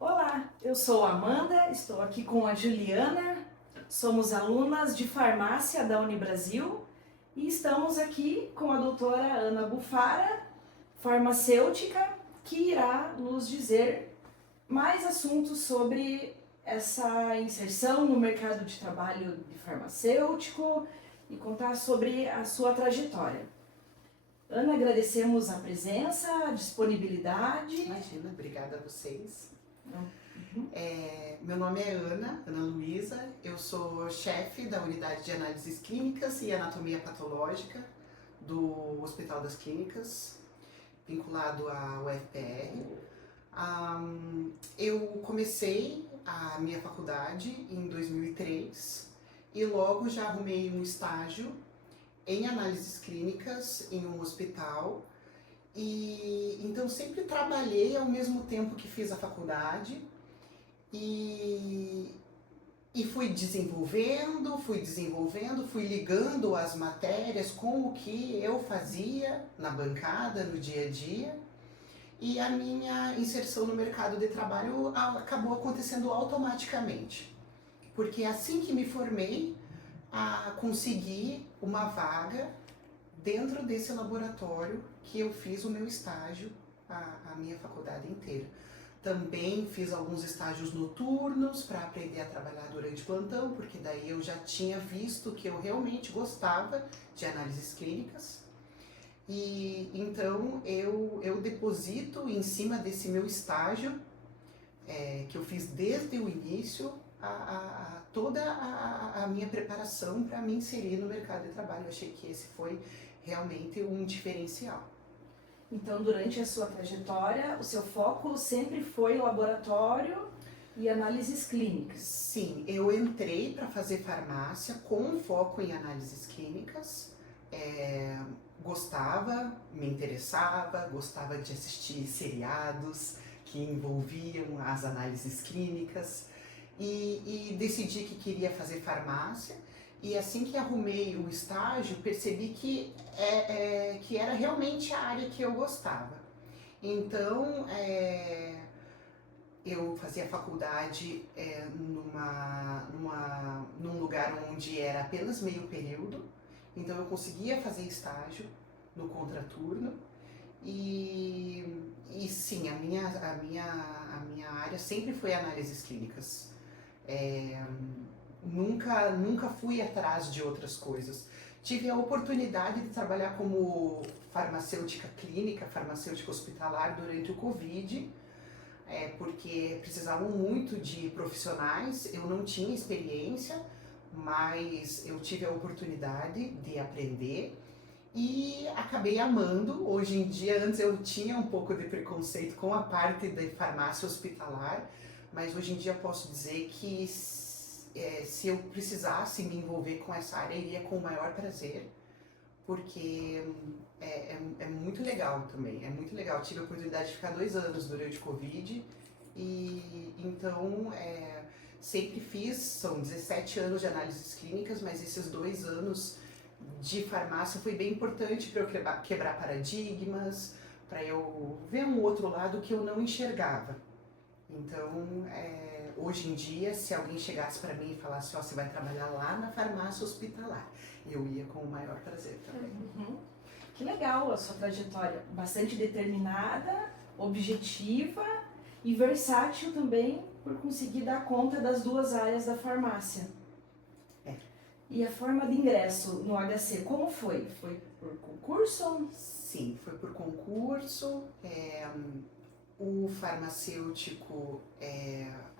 Olá, eu sou a Amanda, estou aqui com a Juliana, somos alunas de farmácia da Unibrasil e estamos aqui com a doutora Ana Bufara, farmacêutica, que irá nos dizer mais assuntos sobre essa inserção no mercado de trabalho de farmacêutico e contar sobre a sua trajetória. Ana, agradecemos a presença, a disponibilidade. Imagina, obrigada a vocês. Uhum. Meu nome é Ana Luísa, eu sou chefe da unidade de análises clínicas e anatomia patológica do Hospital das Clínicas, vinculado à UFPR. Eu comecei a minha faculdade em 2003 e logo já arrumei um estágio em análises clínicas em um hospital. E então sempre trabalhei ao mesmo tempo que fiz a faculdade e fui desenvolvendo, fui ligando as matérias com o que eu fazia na bancada, no dia a dia, e a minha inserção no mercado de trabalho acabou acontecendo automaticamente, porque assim que me formei, consegui uma vaga dentro desse laboratório que eu fiz o meu estágio a minha faculdade inteira. Também fiz alguns estágios noturnos para aprender a trabalhar durante plantão, porque daí eu já tinha visto que eu realmente gostava de análises clínicas. E então eu deposito em cima desse meu estágio, que eu fiz desde o início, toda a minha preparação para me inserir no mercado de trabalho. Eu achei que esse foi realmente um diferencial. Então, durante a sua trajetória, o seu foco sempre foi laboratório e análises clínicas? Sim, eu entrei para fazer farmácia com foco em análises clínicas. Gostava, me interessava, gostava de assistir seriados que envolviam as análises clínicas e decidi que queria fazer farmácia. E assim que arrumei o estágio, percebi que era realmente a área que eu gostava. Então, eu fazia faculdade num lugar onde era apenas meio período, então eu conseguia fazer estágio no contraturno. E sim, a minha área sempre foi análises clínicas. Nunca fui atrás de outras coisas. Tive a oportunidade de trabalhar como farmacêutica clínica, farmacêutica hospitalar durante o Covid, porque precisavam muito de profissionais. Eu não tinha experiência, mas eu tive a oportunidade de aprender e acabei amando. Hoje em dia, antes eu tinha um pouco de preconceito com a parte da farmácia hospitalar, mas hoje em dia posso dizer que se eu precisasse me envolver com essa área, iria com o maior prazer, porque é muito legal também, é muito legal. Tive a oportunidade de ficar 2 anos durante o Covid e então sempre fiz, são 17 anos de análises clínicas, mas esses 2 anos de farmácia foi bem importante para eu quebrar paradigmas, para eu ver um outro lado que eu não enxergava. Então, hoje em dia, se alguém chegasse para mim e falasse, você vai trabalhar lá na farmácia hospitalar, eu ia com o maior prazer também. Uhum. Que legal a sua trajetória, bastante determinada, objetiva e versátil também, por conseguir dar conta das duas áreas da farmácia. E a forma de ingresso no HC, como foi? Foi por concurso? Sim, foi por concurso. O farmacêutico,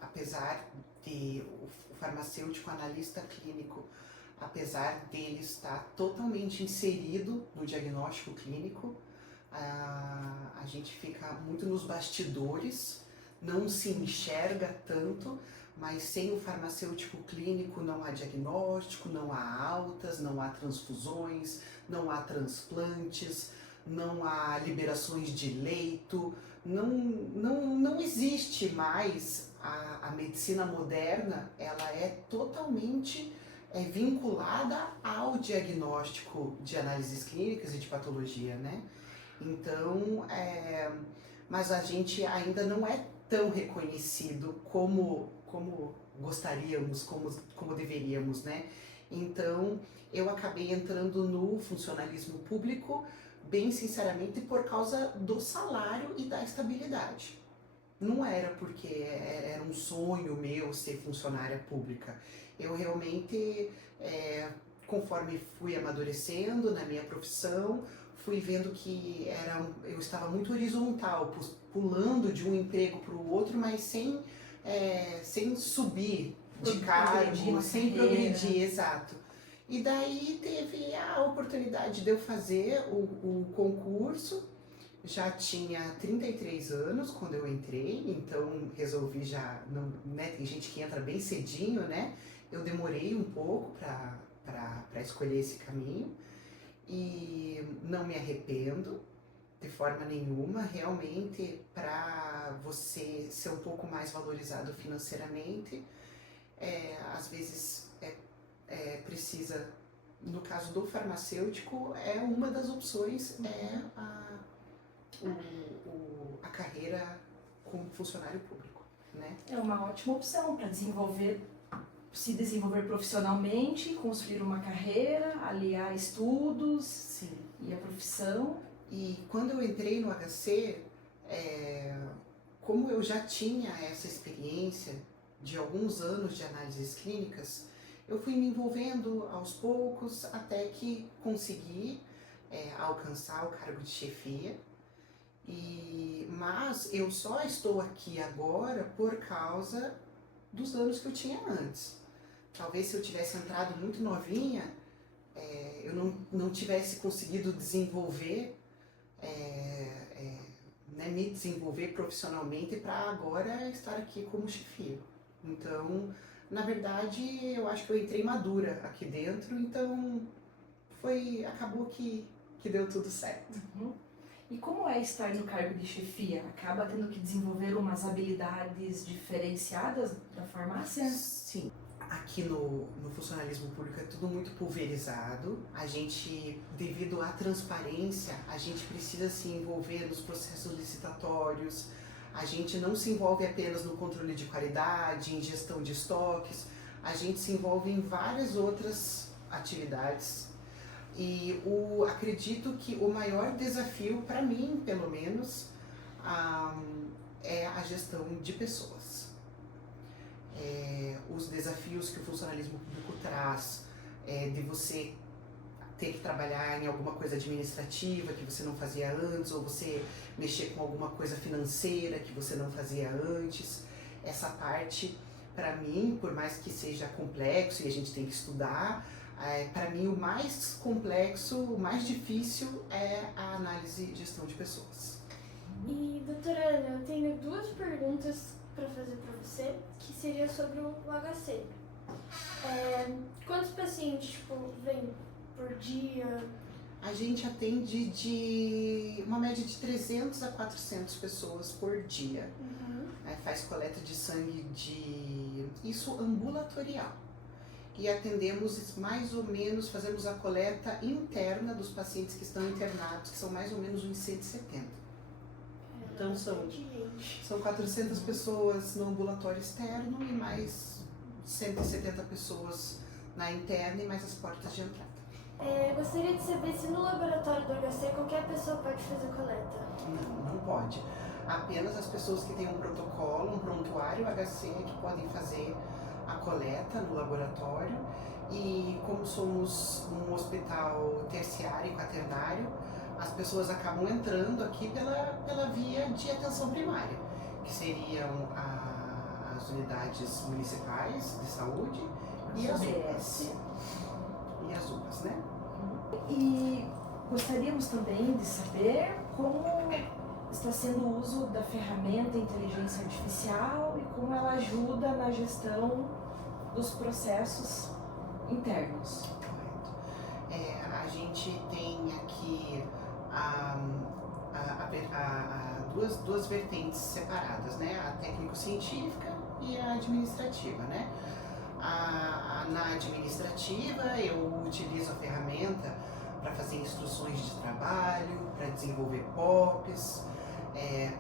apesar de o farmacêutico analista clínico, apesar dele estar totalmente inserido no diagnóstico clínico, a gente fica muito nos bastidores, não se enxerga tanto, mas sem o farmacêutico clínico não há diagnóstico, não há altas, não há transfusões, não há transplantes, não há liberações de leito, não existe mais a medicina moderna, ela é totalmente vinculada ao diagnóstico de análises clínicas e de patologia, né? Então, mas a gente ainda não é tão reconhecido como gostaríamos, como deveríamos, né? Então, eu acabei entrando no funcionalismo público, bem sinceramente, por causa do salário e da estabilidade. Não era porque era um sonho meu ser funcionária pública. Eu realmente, conforme fui amadurecendo na minha profissão, fui vendo que eu estava muito horizontal, pulando de um emprego para o outro, mas sem subir de cargo, sem progredir, exato. E daí teve a oportunidade de eu fazer o concurso. Já tinha 33 anos quando eu entrei, então resolvi já, não, né, tem gente que entra bem cedinho, né? Eu demorei um pouco para escolher esse caminho e não me arrependo de forma nenhuma. Realmente, para você ser um pouco mais valorizado financeiramente, às vezes precisa, no caso do farmacêutico, uma das opções a carreira como funcionário público, né? É uma ótima opção para se desenvolver profissionalmente, construir uma carreira, aliar estudos. Sim. E a profissão. E quando eu entrei no HC, como eu já tinha essa experiência de alguns anos de análises clínicas, eu fui me envolvendo aos poucos até que consegui alcançar o cargo de chefia. Mas eu só estou aqui agora por causa dos anos que eu tinha antes. Talvez se eu tivesse entrado muito novinha, eu não tivesse conseguido desenvolver, né, me desenvolver profissionalmente para agora estar aqui como chefia. Então, na verdade, eu acho que eu entrei madura aqui dentro, então acabou que deu tudo certo. Uhum. E como é estar no cargo de chefia? Acaba tendo que desenvolver umas habilidades diferenciadas da farmácia? Sim. Aqui no funcionalismo público é tudo muito pulverizado. A gente, devido à transparência, a gente precisa se envolver nos processos licitatórios. A gente não se envolve apenas no controle de qualidade, em gestão de estoques. A gente se envolve em várias outras atividades. E acredito que o maior desafio, para mim, pelo menos, é a gestão de pessoas. Os desafios que o funcionalismo público traz, de você ter que trabalhar em alguma coisa administrativa que você não fazia antes, ou você mexer com alguma coisa financeira que você não fazia antes. Essa parte, para mim, por mais que seja complexo e a gente tem que estudar, para mim o mais complexo, o mais difícil é a análise de gestão de pessoas. E doutora Ana, eu tenho duas perguntas para fazer para você, que seria sobre o HC. Quantos pacientes vêm por dia? A gente atende de uma média de 300 a 400 pessoas por dia. Uhum. Faz coleta de sangue isso ambulatorial. E atendemos mais ou menos, fazemos a coleta interna dos pacientes que estão internados, que são mais ou menos uns 170. Então são 400 pessoas no ambulatório externo e mais 170 pessoas na interna e mais as portas de entrada. Gostaria de saber se no laboratório do HC qualquer pessoa pode fazer coleta. Não pode. Apenas as pessoas que têm um protocolo, um prontuário HC que podem fazer a coleta no laboratório. E como somos um hospital terciário e quaternário, as pessoas acabam entrando aqui pela via de atenção primária, que seriam as unidades municipais de saúde e as UPAs. E as UPAs, né? E gostaríamos também de saber como está sendo o uso da ferramenta inteligência artificial e como ela ajuda na gestão dos processos internos. Correto. A gente tem aqui duas vertentes separadas, né? A técnico-científica e a administrativa, né? Na administrativa, eu utilizo a ferramenta para fazer instruções de trabalho, para desenvolver POPs,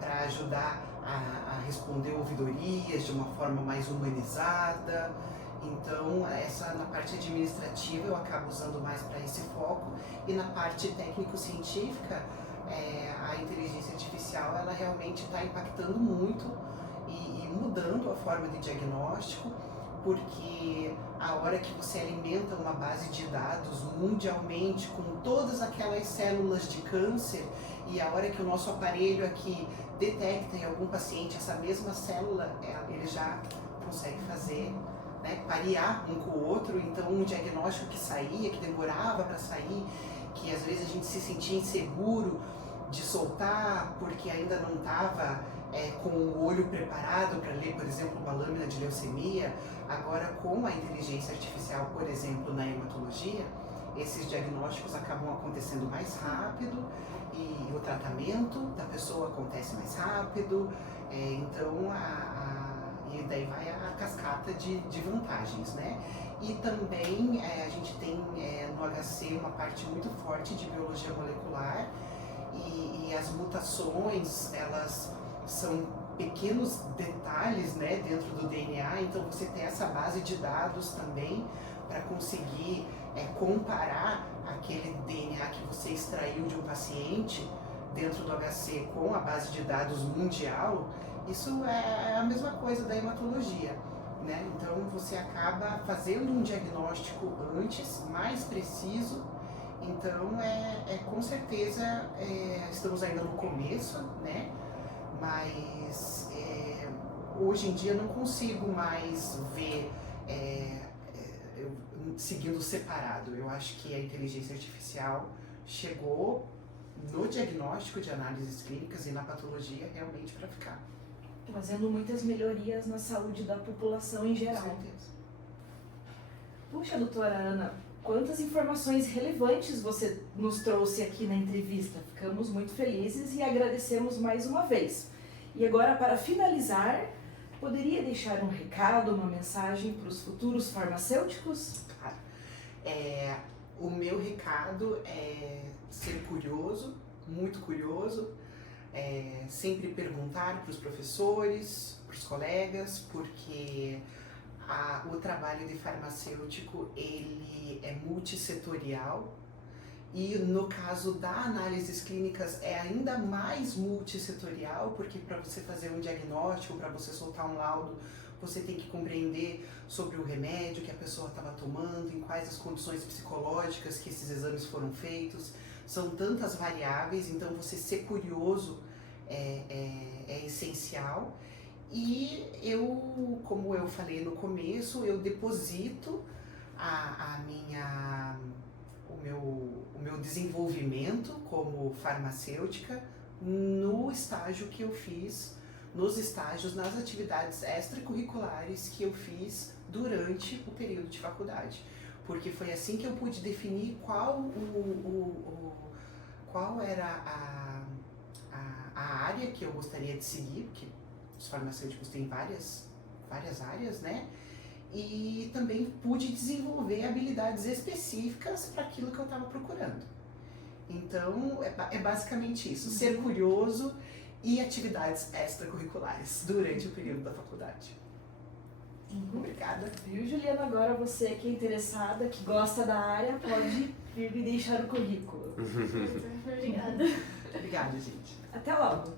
para ajudar a responder ouvidorias de uma forma mais humanizada. Então, na parte administrativa eu acabo usando mais para esse foco, e na parte técnico-científica, a inteligência artificial ela realmente está impactando muito e mudando a forma de diagnóstico, porque a hora que você alimenta uma base de dados mundialmente com todas aquelas células de câncer, e a hora que o nosso aparelho aqui detecta em algum paciente essa mesma célula, ele já consegue fazer, né, parear um com o outro. Então um diagnóstico que saía, que demorava para sair, que às vezes a gente se sentia inseguro de soltar porque ainda não estava com o olho preparado para ler, por exemplo, uma lâmina de leucemia. Agora, com a inteligência artificial, por exemplo, na hematologia, esses diagnósticos acabam acontecendo mais rápido, e o tratamento da pessoa acontece mais rápido. Então, e daí vai a cascata de vantagens, né? E também a gente tem no HC uma parte muito forte de biologia molecular, e as mutações, elas são pequenos detalhes, né, dentro do DNA. Então você tem essa base de dados também para conseguir comparar aquele DNA que você extraiu de um paciente dentro do HC com a base de dados mundial. Isso é a mesma coisa da hematologia, né? Então você acaba fazendo um diagnóstico antes, mais preciso. Então com certeza estamos ainda no começo, né? Mas hoje em dia eu não consigo mais ver seguindo separado. Eu acho que a inteligência artificial chegou no diagnóstico de análises clínicas e na patologia realmente para ficar. Trazendo muitas melhorias na saúde da população em geral. Com certeza. Puxa, doutora Ana, quantas informações relevantes você nos trouxe aqui na entrevista. Ficamos muito felizes e agradecemos mais uma vez. E agora, para finalizar, poderia deixar um recado, uma mensagem para os futuros farmacêuticos? Claro. O meu recado é ser curioso, muito curioso, sempre perguntar para os professores, para os colegas, porque o trabalho de farmacêutico ele é multissetorial, e no caso da análises clínicas é ainda mais multissetorial, porque para você fazer um diagnóstico, para você soltar um laudo, você tem que compreender sobre o remédio que a pessoa estava tomando, em quais as condições psicológicas que esses exames foram feitos. São tantas variáveis, então você ser curioso é essencial. E eu, como eu falei no começo, eu deposito o meu desenvolvimento como farmacêutica no estágio que eu fiz, nos estágios, nas atividades extracurriculares que eu fiz durante o período de faculdade. Porque foi assim que eu pude definir qual era a área que eu gostaria de seguir, porque os farmacêuticos têm várias áreas, né? E também pude desenvolver habilidades específicas para aquilo que eu estava procurando. Então, é basicamente isso, ser curioso e atividades extracurriculares durante o período da faculdade. Obrigada. Viu, Juliana? Agora você que é interessada, que gosta da área, pode vir e deixar o currículo. Obrigada. Obrigada, gente. Até logo!